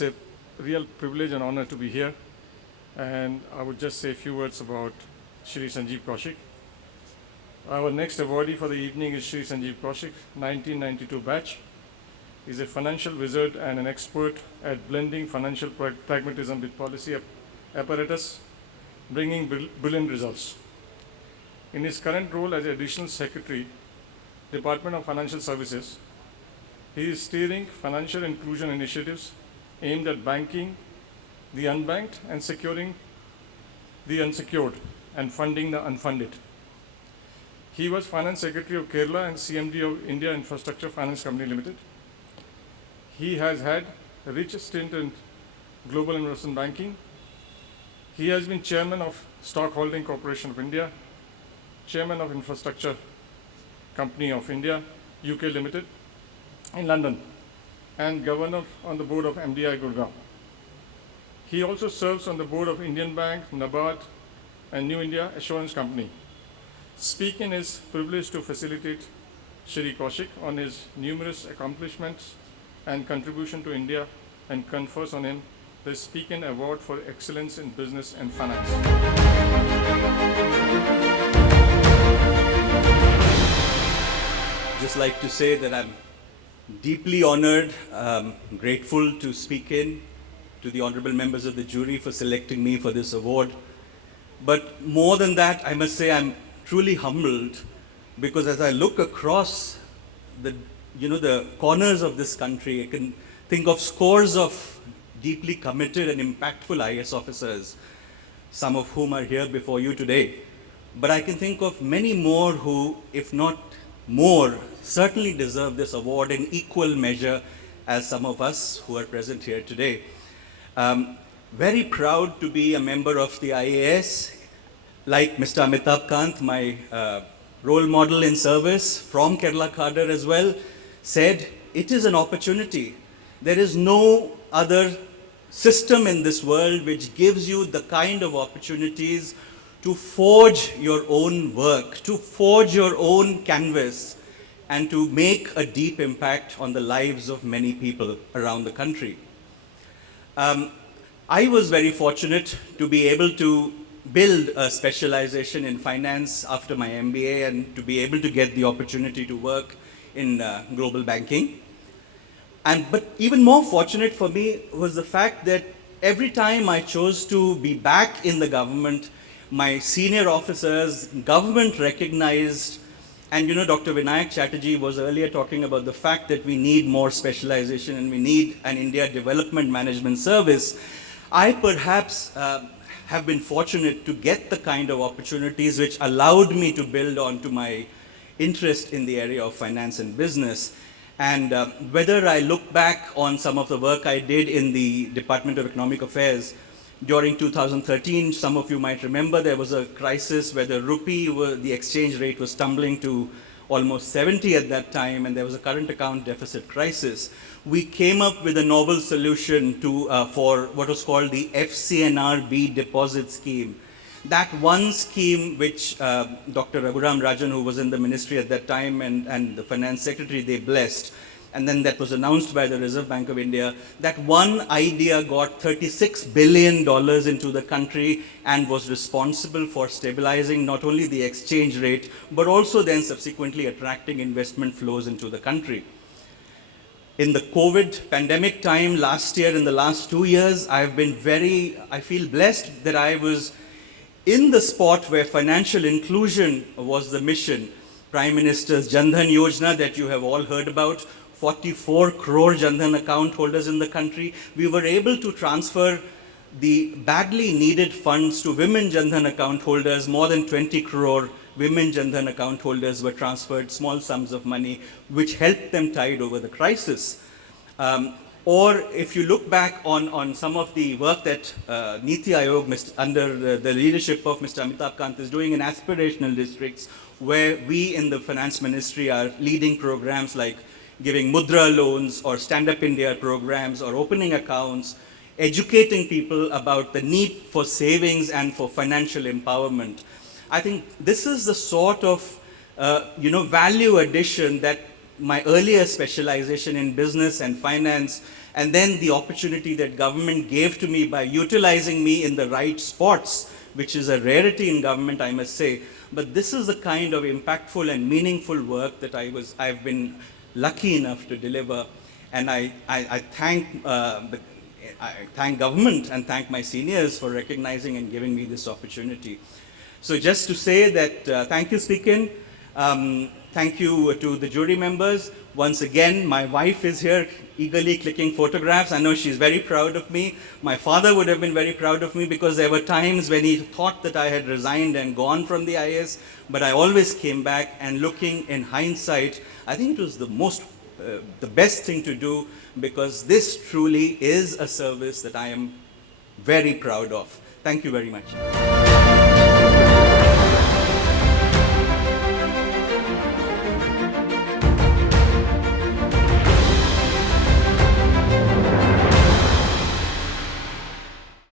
it's a real privilege and honor to be here. And I would just say a few words about Shri Sanjeev Kaushik. Our next awardee for the evening is Shri Sanjeev Kaushik, 1992 batch. He's a financial wizard and an expert at blending financial pragmatism with policy apparatus, bringing brilliant results. In his current role as Additional Secretary, Department of Financial Services, he is steering financial inclusion initiatives aimed at banking the unbanked and securing the unsecured and funding the unfunded. He was Finance Secretary of Kerala and CMD of India Infrastructure Finance Company Limited. He has had a rich stint in global investment banking. He has been Chairman of Stock Holding Corporation of India, Chairman of Infrastructure Company of India, UK Limited in London, and Governor on the board of MDI Gurgaon. He also serves on the board of Indian Bank, NABARD, and New India Assurance Company. SpeakIn is privileged to facilitate Shri Kaushik on his numerous accomplishments and contribution to India and confers on him the SpeakIn Award for Excellence in Business and Finance. Just like to say that I'm deeply honored, grateful to SpeakIn, to the honorable members of the jury for selecting me for this award. But more than that, I must say I'm truly humbled, because as I look across the corners of this country, I can think of scores of deeply committed and impactful IAS officers, some of whom are here before you today. But I can think of many more who, if not more, certainly deserve this award in equal measure as some of us who are present here today. Very proud to be a member of the IAS. Like Mr. Amitabh Kant, my role model in service from Kerala cadre as well, said, it is an opportunity. There is no other system in this world which gives you the kind of opportunities to forge your own work, to forge your own canvas, and to make a deep impact on the lives of many people around the country. I was very fortunate to be able to build a specialization in finance after my MBA and to be able to get the opportunity to work in global banking. But even more fortunate for me was the fact that every time I chose to be back in the government, my senior officers, government recognized, and Dr. Vinayak Chatterjee was earlier talking about the fact that we need more specialization and we need an India Development Management Service. I perhaps have been fortunate to get the kind of opportunities which allowed me to build on to my interest in the area of finance and business. And whether I look back on some of the work I did in the Department of Economic Affairs during 2013, some of you might remember there was a crisis where the rupee, the exchange rate was tumbling to almost 70 at that time, and there was a current account deficit crisis. We came up with a novel solution for what was called the FCNRB deposit scheme. That one scheme which Dr. Raghuram Rajan, who was in the ministry at that time, and the finance secretary, they blessed. And then that was announced by the Reserve Bank of India. That one idea got $36 billion into the country and was responsible for stabilizing not only the exchange rate, but also then subsequently attracting investment flows into the country. In the COVID pandemic time last year, in the last 2 years, I feel blessed that I was in the spot where financial inclusion was the mission. Prime Minister's Jan Dhan Yojana that you have all heard about, 44 crore Jan Dhan account holders in the country. We were able to transfer the badly needed funds to women Jan Dhan account holders. More than 20 crore women Jan Dhan account holders were transferred small sums of money, which helped them tide over the crisis. Or if you look back on some of the work that Niti Aayog under the leadership of Mr. Amitabh Kant is doing in aspirational districts, where we in the finance ministry are leading programs like giving mudra loans or Stand Up India programs or opening accounts, educating people about the need for savings and for financial empowerment. I think this is the sort of value addition that my earlier specialization in business and finance, and then the opportunity that government gave to me by utilizing me in the right spots, which is a rarity in government, I must say. But this is the kind of impactful and meaningful work that I've been lucky enough to deliver. And I thank government and thank my seniors for recognizing and giving me this opportunity. So just to say that thank you, SpeakIn. Thank you to the jury members. Once again, my wife is here eagerly clicking photographs. I know she's very proud of me. My father would have been very proud of me because there were times when he thought that I had resigned and gone from the IAS, but I always came back, and looking in hindsight, I think it was the best thing to do, because this truly is a service that I am very proud of. Thank you very much.